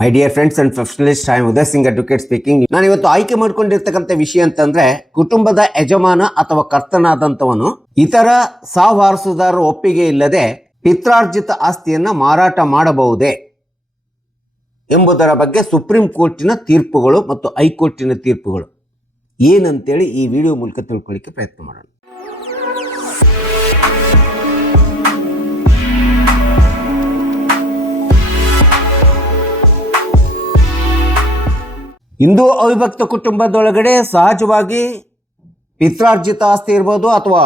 My dear friends and professionalist, I am Uday Singh advocate speaking. ನಾನು ಇವತ್ತು ಆಯ್ಕೆ ಮಾಡ್ಕೊಂಡಿರ್ತಕ್ಕಂಥ ವಿಷಯ ಅಂತಂದ್ರೆ, ಕುಟುಂಬದ ಯಜಮಾನ ಅಥವಾ ಕರ್ತನಾದಂತವನು ಇತರ ಸಹವಾರಸುದಾರರ ಒಪ್ಪಿಗೆ ಇಲ್ಲದೆ ಪಿತ್ರಾರ್ಜಿತ ಆಸ್ತಿಯನ್ನ ಮಾರಾಟ ಮಾಡಬಹುದೇ ಎಂಬುದರ ಬಗ್ಗೆ ಸುಪ್ರೀಂ ಕೋರ್ಟಿನ ತೀರ್ಪುಗಳು ಮತ್ತು ಹೈಕೋರ್ಟಿನ ತೀರ್ಪುಗಳು ಏನಂತೇಳಿ ಈ ವಿಡಿಯೋ ಮೂಲಕ ತಿಳ್ಕೊಳ್ಳಿಕ್ಕೆ ಪ್ರಯತ್ನ ಮಾಡೋಣ. ಹಿಂದೂ ಅವಿಭಕ್ತ ಕುಟುಂಬದೊಳಗಡೆ ಸಹಜವಾಗಿ ಪಿತ್ರಾರ್ಜಿತ ಆಸ್ತಿ ಇರ್ಬೋದು ಅಥವಾ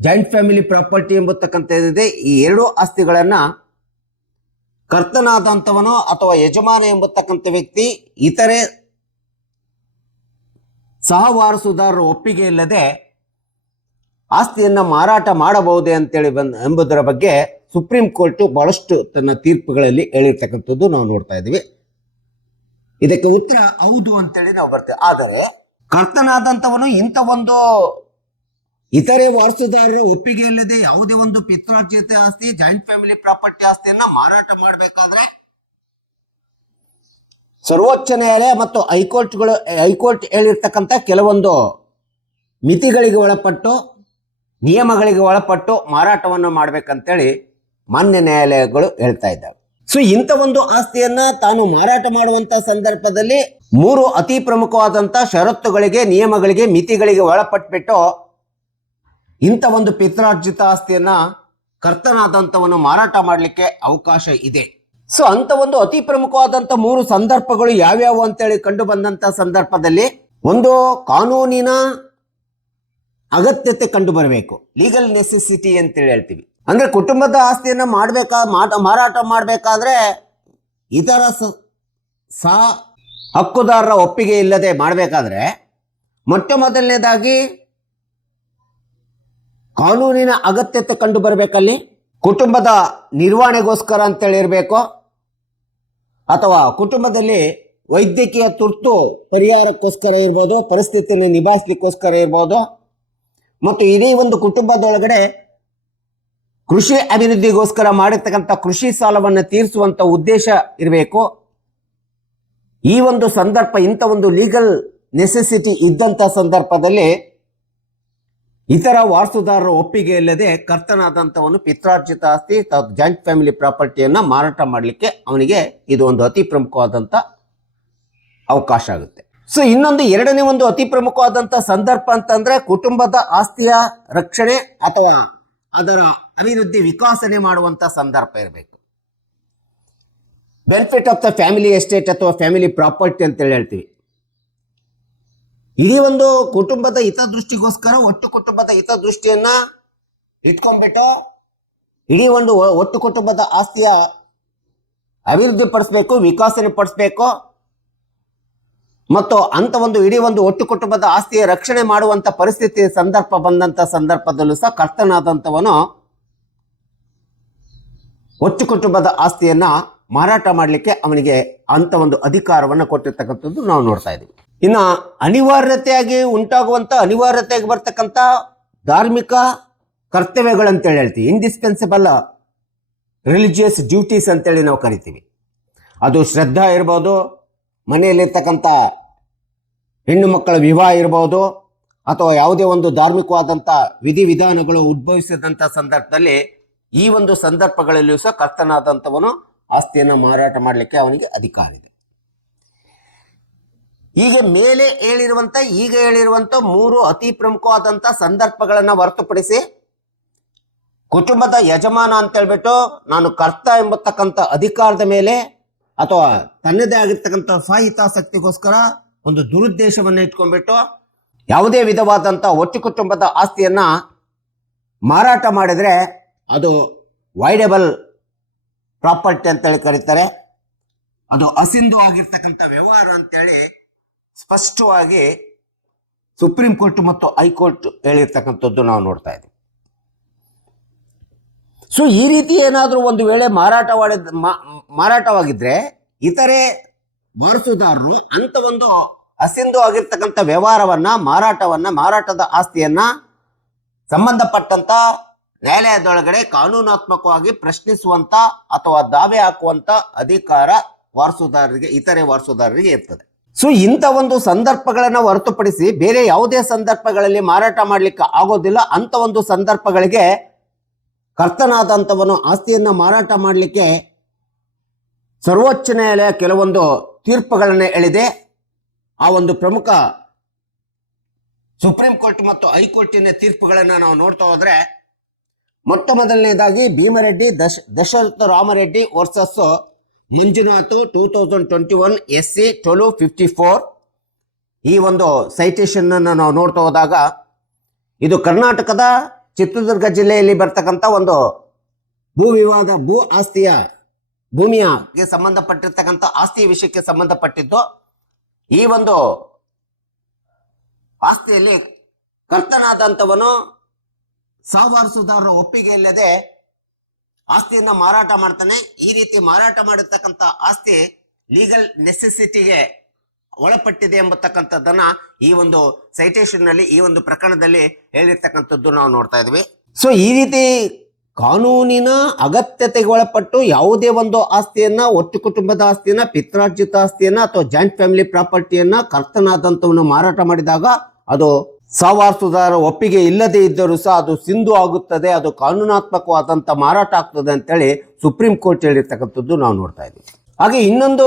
ಜಾಯಿಂಟ್ ಫ್ಯಾಮಿಲಿ ಪ್ರಾಪರ್ಟಿ ಎಂಬತಕ್ಕಂಥದ್ದಿದೆ. ಈ ಎರಡು ಆಸ್ತಿಗಳನ್ನ ಕರ್ತನಾದಂಥವನು ಅಥವಾ ಯಜಮಾನ ಎಂಬತಕ್ಕಂಥ ವ್ಯಕ್ತಿ ಇತರೆ ಸಹವಾರಸುದಾರರ ಒಪ್ಪಿಗೆ ಇಲ್ಲದೆ ಆಸ್ತಿಯನ್ನ ಮಾರಾಟ ಮಾಡಬಹುದೇ ಅಂತೇಳಿ ಎಂಬುದರ ಬಗ್ಗೆ ಸುಪ್ರೀಂ ಕೋರ್ಟ್ ಬಹಳಷ್ಟು ತನ್ನ ತೀರ್ಪುಗಳಲ್ಲಿ ಹೇಳಿರ್ತಕ್ಕಂಥದ್ದು ನಾವು ನೋಡ್ತಾ ಇದ್ದೀವಿ. ಇದಕ್ಕೆ ಉತ್ತರ ಹೌದು ಅಂತೇಳಿ ನಾವು ಬರ್ತೇವೆ. ಆದರೆ ಕರ್ತನಾದಂಥವನು ಇಂಥ ಒಂದು ಇತರೆ ವಾರಸುದಾರರ ಒಪ್ಪಿಗೆ ಇಲ್ಲದೆ ಯಾವುದೇ ಒಂದು ಪಿತ್ರಾರ್ಜಿತ ಆಸ್ತಿ, ಜಾಯಿಂಟ್ ಫ್ಯಾಮಿಲಿ ಪ್ರಾಪರ್ಟಿ ಆಸ್ತಿಯನ್ನ ಮಾರಾಟ ಮಾಡಬೇಕಾದ್ರೆ ಸರ್ವೋಚ್ಚ ನ್ಯಾಯಾಲಯ ಮತ್ತು ಹೈಕೋರ್ಟ್ ಹೇಳಿರ್ತಕ್ಕಂಥ ಕೆಲವೊಂದು ಮಿತಿಗಳಿಗೆ ಒಳಪಟ್ಟು, ನಿಯಮಗಳಿಗೆ ಒಳಪಟ್ಟು ಮಾರಾಟವನ್ನು ಮಾಡ್ಬೇಕಂತೇಳಿ ಮಾನ್ಯ ನ್ಯಾಯಾಲಯಗಳು ಹೇಳ್ತಾ ಇದ್ದಾವೆ. ಸೊ ಇಂಥ ಒಂದು ಆಸ್ತಿಯನ್ನ ತಾನು ಮಾರಾಟ ಮಾಡುವಂತ ಸಂದರ್ಭದಲ್ಲಿ 3 ಅತಿ ಪ್ರಮುಖವಾದಂತ ಷರತ್ತುಗಳಿಗೆ, ನಿಯಮಗಳಿಗೆ, ಮಿತಿಗಳಿಗೆ ಒಳಪಟ್ಬಿಟ್ಟು ಇಂಥ ಒಂದು ಪಿತ್ರಾರ್ಜಿತ ಆಸ್ತಿಯನ್ನ ಕರ್ತನಾದಂಥವನ್ನು ಮಾರಾಟ ಮಾಡಲಿಕ್ಕೆ ಅವಕಾಶ ಇದೆ. ಸೊ ಅಂತ ಒಂದು ಅತಿ ಪ್ರಮುಖವಾದಂತ 3 ಸಂದರ್ಭಗಳು ಯಾವ್ಯಾವು ಅಂತೇಳಿ ಕಂಡು ಬಂದಂತ ಸಂದರ್ಭದಲ್ಲಿ, ಒಂದು ಕಾನೂನಿನ ಅಗತ್ಯತೆ ಕಂಡು ಬರಬೇಕು, ಲೀಗಲ್ ನೆಸೆಸಿಟಿ ಅಂತೇಳಿ ಹೇಳ್ತೀವಿ. ಅಂದ್ರೆ ಕುಟುಂಬದ ಆಸ್ತಿಯನ್ನ ಮಾರಾಟ ಮಾಡಬೇಕಾದ್ರೆ ಇತರ ಹಕ್ಕುದಾರರ ಒಪ್ಪಿಗೆ ಇಲ್ಲದೆ ಮಾಡಬೇಕಾದ್ರೆ ಮೊಟ್ಟ ಮೊದಲನೇದಾಗಿ ಕಾನೂನಿನ ಅಗತ್ಯತೆ ಕಂಡು ಬರಬೇಕಲ್ಲಿ. ಕುಟುಂಬದ ನಿರ್ವಹಣೆಗೋಸ್ಕರ ಅಂತೇಳಿ ಇರಬೇಕು, ಅಥವಾ ಕುಟುಂಬದಲ್ಲಿ ವೈದ್ಯಕೀಯ ತುರ್ತು ಪರಿಹಾರಕ್ಕೋಸ್ಕರ ಇರ್ಬೋದು, ಪರಿಸ್ಥಿತಿಯನ್ನು ನಿಭಾಯಿಸ್ಲಿಕ್ಕೋಸ್ಕರ ಇರ್ಬೋದು, ಮತ್ತು ಇಡೀ ಒಂದು ಕುಟುಂಬದೊಳಗಡೆ ಕೃಷಿ ಅಭಿವೃದ್ಧಿಗೋಸ್ಕರ ಮಾಡಿರ್ತಕ್ಕಂಥ ಕೃಷಿ ಸಾಲವನ್ನು ತೀರಿಸುವಂತ ಉದ್ದೇಶ ಇರಬೇಕು. ಈ ಒಂದು ಸಂದರ್ಭ, ಇಂಥ ಒಂದು ಲೀಗಲ್ ನೆಸೆಸಿಟಿ ಇದ್ದಂಥ ಸಂದರ್ಭದಲ್ಲಿ ಇತರ ವಾರಸುದಾರರ ಒಪ್ಪಿಗೆ ಇಲ್ಲದೆ ಕರ್ತನಾದಂಥವನು ಪಿತ್ರಾರ್ಜಿತ ಆಸ್ತಿ, ಜಾಯಿಂಟ್ ಫ್ಯಾಮಿಲಿ ಪ್ರಾಪರ್ಟಿಯನ್ನ ಮಾರಾಟ ಮಾಡಲಿಕ್ಕೆ ಅವನಿಗೆ ಇದು ಒಂದು ಅತಿ ಪ್ರಮುಖವಾದಂಥ ಅವಕಾಶ ಆಗುತ್ತೆ. ಸೊ ಇನ್ನೊಂದು ಎರಡನೇ ಒಂದು ಅತಿ ಪ್ರಮುಖವಾದಂಥ ಸಂದರ್ಭ ಅಂತಂದ್ರೆ, ಕುಟುಂಬದ ಆಸ್ತಿಯ ರಕ್ಷಣೆ ಅಥವಾ ಅದರ ಅಭಿವೃದ್ಧಿ ವಿಕಾಸನೆ ಮಾಡುವಂತ ಸಂದರ್ಭ ಇರಬೇಕು. Benefit of the family estate ಅಥವಾ ಫ್ಯಾಮಿಲಿ ಪ್ರಾಪರ್ಟಿ ಅಂತೇಳಿ ಹೇಳ್ತೀವಿ. ಇಡೀ ಒಂದು ಕುಟುಂಬದ ಹಿತದೃಷ್ಟಿಗೋಸ್ಕರ ಒಟ್ಟು ಕುಟುಂಬದ ಹಿತದೃಷ್ಟಿಯನ್ನ ಇಟ್ಕೊಂಡ್ಬಿಟ್ಟು ಇಡೀ ಒಂದು ಒಟ್ಟು ಕುಟುಂಬದ ಆಸ್ತಿಯ ಅಭಿವೃದ್ಧಿ ಪಡಿಸ್ಬೇಕು, ವಿಕಾಸನೆ ಪಡಿಸ್ಬೇಕು, ಮತ್ತು ಅಂತ ಒಂದು ಇಡೀ ಒಂದು ಒಟ್ಟು ಕುಟುಂಬದ ಆಸ್ತಿಯ ರಕ್ಷಣೆ ಮಾಡುವಂತ ಪರಿಸ್ಥಿತಿ ಸಂದರ್ಭ ಬಂದಂತ ಸಂದರ್ಭದಲ್ಲೂ ಸಹ ಕರ್ತನಾದಂಥವನು ಒಟ್ಟು ಕುಟುಂಬದ ಆಸ್ತಿಯನ್ನ ಮಾರಾಟ ಮಾಡಲಿಕ್ಕೆ ಅವನಿಗೆ ಅಂತ ಒಂದು ಅಧಿಕಾರವನ್ನು ಕೊಟ್ಟಿರ್ತಕ್ಕಂಥದ್ದು ನಾವು ನೋಡ್ತಾ ಇದ್ದೀವಿ. ಇನ್ನ ಅನಿವಾರ್ಯತೆಯಾಗಿ ಬರ್ತಕ್ಕಂಥ ಧಾರ್ಮಿಕ ಕರ್ತವ್ಯಗಳಂತೇಳಿ ಹೇಳ್ತೀವಿ, ಇಂಡಿಸ್ಪೆನ್ಸಿಬಲ್ ರಿಲಿಜಿಯಸ್ ಡ್ಯೂಟೀಸ್ ಅಂತೇಳಿ ನಾವು ಕರಿತೀವಿ. ಅದು ಶ್ರದ್ಧಾ ಇರ್ಬೋದು, ಮನೆಯಲ್ಲಿರ್ತಕ್ಕಂಥ ಹೆಣ್ಣು ಮಕ್ಕಳ ವಿವಾಹ ಇರ್ಬೋದು, ಅಥವಾ ಯಾವುದೇ ಒಂದು ಧಾರ್ಮಿಕವಾದಂಥ ವಿಧಿವಿಧಾನಗಳು ಉದ್ಭವಿಸಿದಂಥ ಸಂದರ್ಭದಲ್ಲಿ ಈ ಒಂದು ಸಂದರ್ಭಗಳಲ್ಲಿಯೂ ಸಹ ಕರ್ತನಾದಂಥವನು ಆಸ್ತಿಯನ್ನು ಮಾರಾಟ ಮಾಡಲಿಕ್ಕೆ ಅವನಿಗೆ ಅಧಿಕಾರ ಇದೆ. ಈಗ ಹೇಳಿರುವಂತ 3 ಅತಿ ಪ್ರಮುಖವಾದಂಥ ಸಂದರ್ಭಗಳನ್ನು ಹೊರತುಪಡಿಸಿ ಕುಟುಂಬದ ಯಜಮಾನ ಅಂತ ಹೇಳ್ಬಿಟ್ಟು ನಾನು ಕರ್ತ ಎಂಬತಕ್ಕಂಥ ಅಧಿಕಾರದ ಮೇಲೆ ಅಥವಾ ತನ್ನದೇ ಆಗಿರ್ತಕ್ಕಂಥ ಸ್ವಹಿತಾಸಕ್ತಿಗೋಸ್ಕರ ಒಂದು ದುರುದ್ದೇಶವನ್ನು ಇಟ್ಕೊಂಡ್ಬಿಟ್ಟು ಯಾವುದೇ ವಿಧವಾದಂಥ ಒಟ್ಟು ಕುಟುಂಬದ ಆಸ್ತಿಯನ್ನ ಮಾರಾಟ ಮಾಡಿದ್ರೆ ಅದು ವೈಡೇಬಲ್ ಪ್ರಾಪರ್ಟಿ ಅಂತೇಳಿ ಕರೀತಾರೆ. ಅದು ಅಸಿಂಧು ಆಗಿರ್ತಕ್ಕಂಥ ವ್ಯವಹಾರ ಅಂತೇಳಿ ಸ್ಪಷ್ಟವಾಗಿ ಸುಪ್ರೀಂ ಕೋರ್ಟ್ ಮತ್ತು ಹೈಕೋರ್ಟ್ ಹೇಳಿರ್ತಕ್ಕಂಥದ್ದು ನಾವು ನೋಡ್ತಾ ಇದ್ದೀವಿ. ಸೊ ಈ ರೀತಿ ಏನಾದರೂ ಒಂದು ವೇಳೆ ಮಾರಾಟವಾಗಿದ್ರೆ ಇತರೆ ವಾರಸುದಾರರು ಅಂತ ಒಂದು ಅಸಿಂಧು ಆಗಿರ್ತಕ್ಕಂಥ ವ್ಯವಹಾರವನ್ನ, ಮಾರಾಟದ ಆಸ್ತಿಯನ್ನ ಸಂಬಂಧಪಟ್ಟಂತ ನ್ಯಾಯಾಲಯದೊಳಗಡೆ ಕಾನೂನಾತ್ಮಕವಾಗಿ ಪ್ರಶ್ನಿಸುವಂತ ಅಥವಾ ದಾವೆ ಹಾಕುವಂತ ಅಧಿಕಾರ ಇತರೆ ವಾರಸುದಾರರಿಗೆ ಇರ್ತದೆ. ಸೊ ಇಂಥ ಒಂದು ಸಂದರ್ಭಗಳನ್ನ ಹೊರತುಪಡಿಸಿ ಬೇರೆ ಯಾವುದೇ ಸಂದರ್ಭಗಳಲ್ಲಿ ಮಾರಾಟ ಮಾಡ್ಲಿಕ್ಕೆ ಆಗೋದಿಲ್ಲ. ಅಂತ ಒಂದು ಸಂದರ್ಭಗಳಿಗೆ ಕರ್ತನಾದಂಥವನು ಆಸ್ತಿಯನ್ನ ಮಾರಾಟ ಮಾಡಲಿಕ್ಕೆ ಸರ್ವೋಚ್ಚ ನ್ಯಾಯಾಲಯ ಕೆಲವೊಂದು ತೀರ್ಪುಗಳನ್ನು ಹೇಳಿದೆ. ಆ ಒಂದು ಪ್ರಮುಖ ಸುಪ್ರೀಂ ಕೋರ್ಟ್ ಮತ್ತು ಹೈಕೋರ್ಟಿನ ತೀರ್ಪುಗಳನ್ನು ನಾವು ನೋಡ್ತಾ ಹೋದ್ರೆ, ಮೊಟ್ಟ ಮೊದಲನೇದಾಗಿ ಭೀಮರೆಡ್ಡಿ ದಶರಥ ರಾಮರೆಡ್ಡಿ ವರ್ಸಸ್ ಮಂಜುನಾಥ್ 2021 SC 1254. ಈ ಒಂದು ಸೈಟೇಷನ್ ಅನ್ನು ನಾವು ನೋಡ್ತಾ ಹೋದಾಗ ಇದು ಕರ್ನಾಟಕದ ಚಿತ್ರದುರ್ಗ ಜಿಲ್ಲೆಯಲ್ಲಿ ಬರ್ತಕ್ಕಂಥ ಒಂದು ಭೂಮಿಗೆ ಸಂಬಂಧಪಟ್ಟಿರ್ತಕ್ಕಂಥ ಆಸ್ತಿಯ ವಿಷಯಕ್ಕೆ ಸಂಬಂಧಪಟ್ಟಿದ್ದು. ಈ ಒಂದು ಆಸ್ತಿಯಲ್ಲಿ ಕರ್ತನಾದಂಥವನು ಸಾವಾರಸುದಾರರ ಒಪ್ಪಿಗೆ ಇಲ್ಲದೆ ಆಸ್ತಿಯನ್ನ ಮಾರಾಟ ಮಾಡ್ತಾನೆ. ಈ ರೀತಿ ಮಾರಾಟ ಮಾಡಿರ್ತಕ್ಕಂಥ ಆಸ್ತಿ ಲೀಗಲ್ ನೆಸೆಸಿಟಿಗೆ ಒಳಪಟ್ಟಿದೆ ಎಂಬತಕ್ಕಂಥದ್ದನ್ನ ಈ ಒಂದು ಸೈಟೇಷನ್ ನಲ್ಲಿ, ಈ ಒಂದು ಪ್ರಕರಣದಲ್ಲಿ ಹೇಳಿರ್ತಕ್ಕಂಥದ್ದು ನಾವು ನೋಡ್ತಾ ಇದ್ವಿ. ಸೊ ಈ ರೀತಿ ಕಾನೂನಿನ ಅಗತ್ಯತೆಗೆ ಒಳಪಟ್ಟು ಯಾವುದೇ ಒಂದು ಆಸ್ತಿಯನ್ನ, ಒಟ್ಟು ಕುಟುಂಬದ ಆಸ್ತಿಯನ್ನ, ಪಿತ್ರಾರ್ಜಿತ ಆಸ್ತಿಯನ್ನ ಅಥವಾ ಜಾಯಿಂಟ್ ಫ್ಯಾಮಿಲಿ ಪ್ರಾಪರ್ಟಿಯನ್ನ ಕರ್ತನಾದಂಥವನ್ನ ಮಾರಾಟ ಮಾಡಿದಾಗ ಅದು ಸಾವಾರಸುದಾರ ಒಪ್ಪಿಗೆ ಇಲ್ಲದೆ ಇದ್ದರೂ ಸಹ ಅದು ಸಿಂಧು ಆಗುತ್ತದೆ, ಅದು ಕಾನೂನಾತ್ಮಕವಾದಂಥ ಮಾರಾಟ ಆಗ್ತದೆ ಅಂತೇಳಿ ಸುಪ್ರೀಂ ಕೋರ್ಟ್ ಹೇಳಿರ್ತಕ್ಕಂಥದ್ದು ನಾವು ನೋಡ್ತಾ ಇದ್ದೀವಿ. ಹಾಗೆ ಇನ್ನೊಂದು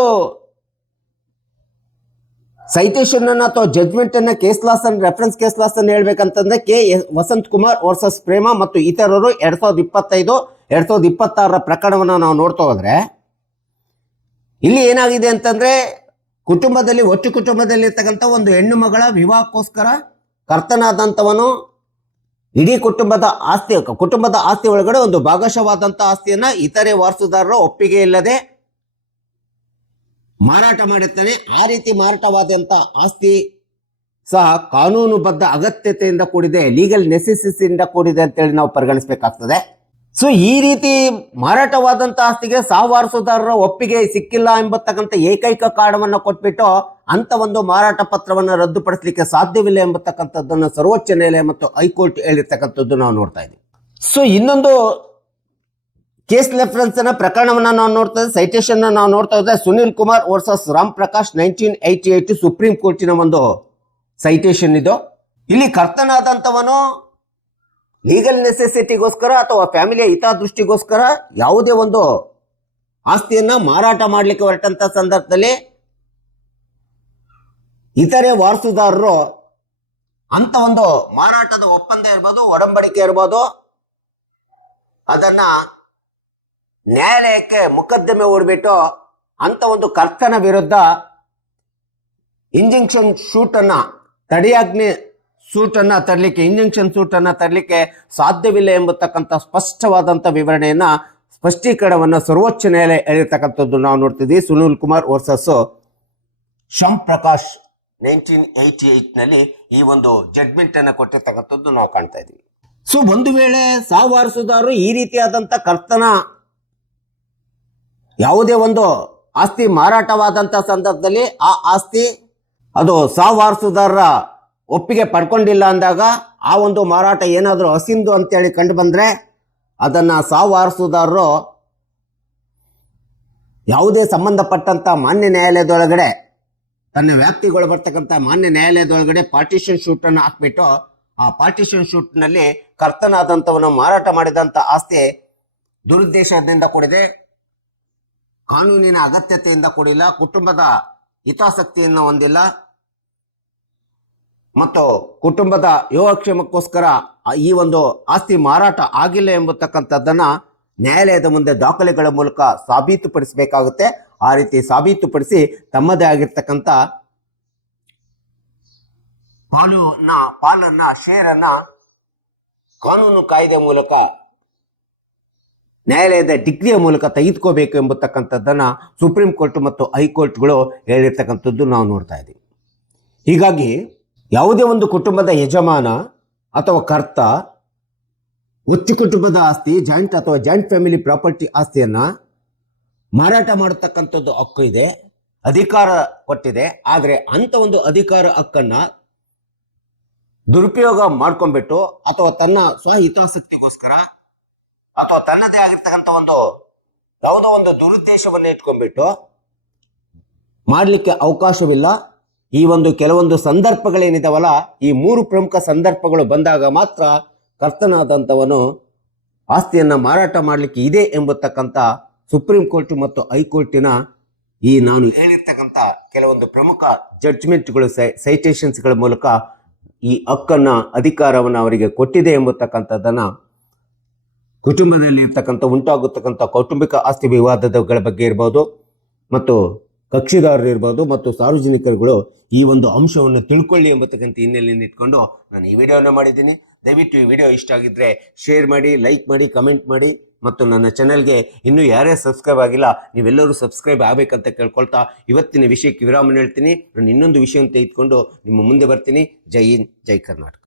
ಸೈಟೇಷನ್ ಅನ್ನ ಅಥವಾ ಜಡ್ಜ್ಮೆಂಟ್ ಅನ್ನ ರೆಫರೆನ್ಸ್ ಕೇಸ್ ಲಾಸ್ ಅನ್ನು ಹೇಳ್ಬೇಕಂತಂದ್ರೆ ವಸಂತ್ ಕುಮಾರ್ ವರ್ಸಸ್ ಪ್ರೇಮ ಮತ್ತು ಇತರರು 2025-2026 ಪ್ರಕರಣವನ್ನು ನಾವು ನೋಡ್ತಾ ಹೋದ್ರೆ, ಇಲ್ಲಿ ಏನಾಗಿದೆ ಅಂತಂದ್ರೆ, ಒಟ್ಟು ಕುಟುಂಬದಲ್ಲಿ ಇರ್ತಕ್ಕಂಥ ಒಂದು ಹೆಣ್ಣು ಮಗಳ ವಿವಾಹಕ್ಕೋಸ್ಕರ ಕರ್ತನಾದಂಥವನು ಇಡೀ ಕುಟುಂಬದ ಆಸ್ತಿ ಒಳಗಡೆ ಒಂದು ಭಾಗಶವಾದಂಥ ಆಸ್ತಿಯನ್ನ ಇತರೆ ವಾರಸುದಾರರ ಒಪ್ಪಿಗೆ ಇಲ್ಲದೆ ಮಾರಾಟ ಮಾಡುತ್ತಾನೆ. ಆ ರೀತಿ ಮಾರಾಟವಾದಂಥ ಆಸ್ತಿ ಸಹ ಕಾನೂನುಬದ್ಧ ಅಗತ್ಯತೆಯಿಂದ ಕೂಡಿದೆ, ಲೀಗಲ್ ನೆಸೆಸಿಟಿಯಿಂದ ಕೂಡಿದೆ ಅಂತೇಳಿ ನಾವು ಪರಿಗಣಿಸಬೇಕಾಗ್ತದೆ. ಸೊ ಈ ರೀತಿ ಮಾರಾಟವಾದಂಥ ಆಸ್ತಿಗೆ ಸಾವಾರಸುದಾರರ ಒಪ್ಪಿಗೆ ಸಿಕ್ಕಿಲ್ಲ ಎಂಬತಕ್ಕಂಥ ಏಕೈಕ ಕಾರಣವನ್ನು ಕೊಟ್ಬಿಟ್ಟು ಅಂತ ಒಂದು ಮಾರಾಟ ಪತ್ರವನ್ನು ರದ್ದುಪಡಿಸಲಿಕ್ಕೆ ಸಾಧ್ಯವಿಲ್ಲ ಎಂಬತಕ್ಕಂಥದ್ದನ್ನು ಸರ್ವೋಚ್ಚ ನ್ಯಾಯಾಲಯ ಮತ್ತು ಹೈಕೋರ್ಟ್ ಹೇಳಿರ್ತಕ್ಕಂಥದ್ದು ನಾವು ನೋಡ್ತಾ ಇದ್ದೀವಿ. ಸೊ ಇನ್ನೊಂದು ಕೇಸ್ ರೆಫರೆನ್ಸ್ ಪ್ರಕರಣವನ್ನ ನಾವು ನೋಡ್ತಾ ಇದ್ದೀವಿ, ಸೈಟೇಷನ್ ನಾವು ನೋಡ್ತಾ ಇದ್ದೇವೆ. ಸುನಿಲ್ ಕುಮಾರ್ ವರ್ಸಸ್ ರಾಮ್ ಪ್ರಕಾಶ್ 1988 ಸುಪ್ರೀಂ ಕೋರ್ಟಿನ ಒಂದು ಸೈಟೇಷನ್ ಇದು. ಇಲ್ಲಿ ಕರ್ತನಾದಂಥವನು ಲೀಗಲ್ ನೆಸೆಸಿಟಿಗೋಸ್ಕರ ಅಥವಾ ಫ್ಯಾಮಿಲಿಯ ಹಿತದೃಷ್ಟಿಗೋಸ್ಕರ ಯಾವುದೇ ಒಂದು ಆಸ್ತಿಯನ್ನ ಮಾರಾಟ ಮಾಡಲಿಕ್ಕೆ ಹೊರಟಂತ ಸಂದರ್ಭದಲ್ಲಿ ಇತರೆ ವಾರಸುದಾರರು ಅಂತ ಒಂದು ಮಾರಾಟದ ಒಪ್ಪಂದ ಇರ್ಬೋದು, ಒಡಂಬಡಿಕೆ ಇರ್ಬೋದು, ಅದನ್ನ ನ್ಯಾಯಾಲಯಕ್ಕೆ ಮೊಕದ್ದಮೆ ಹೂಡ್ಬಿಟ್ಟು ಅಂತ ಒಂದು ಕರ್ತನ ವಿರುದ್ಧ ಇಂಜೆಕ್ಷನ್ ಸೂಟ್ ಅನ್ನ ತರಲಿಕ್ಕೆ ಸಾಧ್ಯವಿಲ್ಲ ಎಂಬತಕ್ಕಂಥ ಸ್ಪಷ್ಟವಾದಂಥ ಸ್ಪಷ್ಟೀಕರಣವನ್ನ ಸರ್ವೋಚ್ಚ ನ್ಯಾಯಾಲಯ ಹೇಳಿರ್ತಕ್ಕಂಥದ್ದು ನಾವು ನೋಡ್ತಿದ್ವಿ. ಸುನಿಲ್ ಕುಮಾರ್ ವರ್ಸಸ್ ಶ್ಯಾಮ್ ಪ್ರಕಾಶ್ 1988 ನಲ್ಲಿ ಈ ಒಂದು ಜಡ್ಮೆಂಟ್ ಅನ್ನ ಕೊಟ್ಟಿರ್ತಕ್ಕಂಥದ್ದು ನಾವು ಕಾಣ್ತಾ ಇದೀವಿ. ಸೊ ಒಂದು ವೇಳೆ ಸಾವಾರಸುದಾರರು ಈ ರೀತಿಯಾದಂಥ ಕರ್ತನ ಯಾವುದೇ ಒಂದು ಆಸ್ತಿ ಮಾರಾಟವಾದಂಥ ಸಂದರ್ಭದಲ್ಲಿ ಆ ಆಸ್ತಿ ಅದು ಸಾವಾರಸುದಾರರ ಒಪ್ಪಿಗೆ ಪಡ್ಕೊಂಡಿಲ್ಲ ಅಂದಾಗ ಆ ಒಂದು ಮಾರಾಟ ಏನಾದರೂ ಅಸಿಂಧು ಅಂತೇಳಿ ಕಂಡು ಬಂದ್ರೆ ಅದನ್ನ ಸಾವಾರಸುದಾರರು ಯಾವುದೇ ಸಂಬಂಧಪಟ್ಟಂತ ಮಾನ್ಯ ನ್ಯಾಯಾಲಯದೊಳಗಡೆ, ತನ್ನ ವ್ಯಾಪ್ತಿಗಳು ಬರ್ತಕ್ಕಂಥ ಮಾನ್ಯ ನ್ಯಾಯಾಲಯದೊಳಗಡೆ ಪಾರ್ಟಿಷನ್ ಶೂಟ್ ಅನ್ನು ಹಾಕ್ಬಿಟ್ಟು ಆ ಪಾರ್ಟಿಷನ್ ಶೂಟ್ ನಲ್ಲಿ ಕರ್ತನಾದಂಥವನು ಮಾರಾಟ ಮಾಡಿದಂಥ ಆಸ್ತಿ ದುರುದ್ದೇಶದಿಂದ ಕೂಡಿದೆ, ಕಾನೂನಿನ ಅಗತ್ಯತೆಯಿಂದ ಕೂಡಿಲ್ಲ, ಕುಟುಂಬದ ಹಿತಾಸಕ್ತಿಯನ್ನು ಹೊಂದಿಲ್ಲ ಮತ್ತು ಕುಟುಂಬದ ಯೋಗಕ್ಷೇಮಕ್ಕೋಸ್ಕರ ಈ ಒಂದು ಆಸ್ತಿ ಮಾರಾಟ ಆಗಿಲ್ಲ ಎಂಬತಕ್ಕಂಥದ್ದನ್ನ ನ್ಯಾಯಾಲಯದ ಮುಂದೆ ದಾಖಲೆಗಳ ಮೂಲಕ ಸಾಬೀತುಪಡಿಸಬೇಕಾಗುತ್ತೆ. ಆ ರೀತಿ ಸಾಬೀತುಪಡಿಸಿ ತಮ್ಮದೇ ಆಗಿರ್ತಕ್ಕಂಥ ಪಾಲನ್ನ ಶೇರನ್ನ ಕಾನೂನು ಕಾಯ್ದೆ ಮೂಲಕ ನ್ಯಾಯಾಲಯದ ಡಿಗ್ರಿಯ ಮೂಲಕ ತೆಗೆದುಕೋಬೇಕು ಎಂಬತಕ್ಕಂಥದ್ದನ್ನ ಸುಪ್ರೀಂ ಕೋರ್ಟ್ ಮತ್ತು ಹೈಕೋರ್ಟ್ಗಳು ಹೇಳಿರ್ತಕ್ಕಂಥದ್ದು ನಾವು ನೋಡ್ತಾ ಇದ್ದೀವಿ. ಹೀಗಾಗಿ ಯಾವುದೇ ಒಂದು ಕುಟುಂಬದ ಯಜಮಾನ ಅಥವಾ ಕರ್ತ ಒಟ್ಟು ಕುಟುಂಬದ ಆಸ್ತಿ ಜಾಯಿಂಟ್ ಫ್ಯಾಮಿಲಿ ಪ್ರಾಪರ್ಟಿ ಆಸ್ತಿಯನ್ನ ಮಾರಾಟ ಮಾಡತಕ್ಕಂಥದ್ದು ಹಕ್ಕು ಇದೆ, ಅಧಿಕಾರ ಕೊಟ್ಟಿದೆ. ಆದರೆ ಅಂತ ಒಂದು ಅಧಿಕಾರ ಹಕ್ಕನ್ನ ದುರುಪಯೋಗ ಮಾಡ್ಕೊಂಡ್ಬಿಟ್ಟು ಅಥವಾ ತನ್ನ ಸ್ವಹಿತಾಸಕ್ತಿಗೋಸ್ಕರ ಅಥವಾ ತನ್ನದೇ ಆಗಿರ್ತಕ್ಕಂಥ ಯಾವುದೋ ಒಂದು ದುರುದ್ದೇಶವನ್ನು ಇಟ್ಕೊಂಡ್ಬಿಟ್ಟು ಮಾಡಲಿಕ್ಕೆ ಅವಕಾಶವಿಲ್ಲ. ಈ ಒಂದು ಕೆಲವೊಂದು ಸಂದರ್ಭಗಳೇನಿದಾವಲ್ಲ, ಈ 3 ಪ್ರಮುಖ ಸಂದರ್ಭಗಳು ಬಂದಾಗ ಮಾತ್ರ ಕರ್ತನಾದಂಥವನು ಆಸ್ತಿಯನ್ನು ಮಾರಾಟ ಮಾಡಲಿಕ್ಕೆ ಇದೆ ಎಂಬತಕ್ಕಂಥ ಸುಪ್ರೀಂ ಕೋರ್ಟ್ ಮತ್ತು ಹೈಕೋರ್ಟಿನ ಈ ನಾನು ಹೇಳಿರ್ತಕ್ಕಂಥ ಕೆಲವೊಂದು ಪ್ರಮುಖ ಜಡ್ಜ್ಮೆಂಟ್ಗಳು ಸೈಟೇಷನ್ಸ್ಗಳ ಮೂಲಕ ಈ ಹಕ್ಕನ್ನ ಅಧಿಕಾರವನ್ನು ಅವರಿಗೆ ಕೊಟ್ಟಿದೆ ಎಂಬತಕ್ಕಂಥದ್ದನ್ನ ಕುಟುಂಬದಲ್ಲಿ ಇರ್ತಕ್ಕಂಥ ಉಂಟಾಗತಕ್ಕಂಥ ಕೌಟುಂಬಿಕ ಆಸ್ತಿ ವಿವಾದಗಳ ಬಗ್ಗೆ ಇರ್ಬೋದು ಮತ್ತು ಕಕ್ಷಿದಾರರು ಇರ್ಬೋದು ಮತ್ತು ಸಾರ್ವಜನಿಕರುಗಳು ಈ ಒಂದು ಅಂಶವನ್ನು ತಿಳ್ಕೊಳ್ಳಿ ಎಂಬತಕ್ಕಂಥ ಹಿನ್ನೆಲೆಯನ್ನು ಇಟ್ಕೊಂಡು ನಾನು ಈ ವಿಡಿಯೋನ ಮಾಡಿದ್ದೀನಿ. ದಯವಿಟ್ಟು ಈ ವಿಡಿಯೋ ಇಷ್ಟ ಆಗಿದ್ರೆ ಶೇರ್ ಮಾಡಿ, ಲೈಕ್ ಮಾಡಿ, ಕಮೆಂಟ್ ಮಾಡಿ ಮತ್ತು ನನ್ನ ಚಾನೆಲ್ಗೆ ಇನ್ನೂ ಯಾರೇ ಸಬ್ಸ್ಕ್ರೈಬ್ ಆಗಿಲ್ಲ ನೀವೆಲ್ಲರೂ ಸಬ್ಸ್ಕ್ರೈಬ್ ಆಗಬೇಕಂತ ಕೇಳ್ಕೊಳ್ತಾ ಇವತ್ತಿನ ವಿಷಯಕ್ಕೆ ವಿರಾಮ ಹೇಳ್ತೀನಿ. ನಾನು ಇನ್ನೊಂದು ವಿಷಯ ತೆಗೆದುಕೊಂಡು ನಿಮ್ಮ ಮುಂದೆ ಬರ್ತೀನಿ. ಜೈ ಹಿಂದ್, ಜೈ ಕರ್ನಾಟಕ.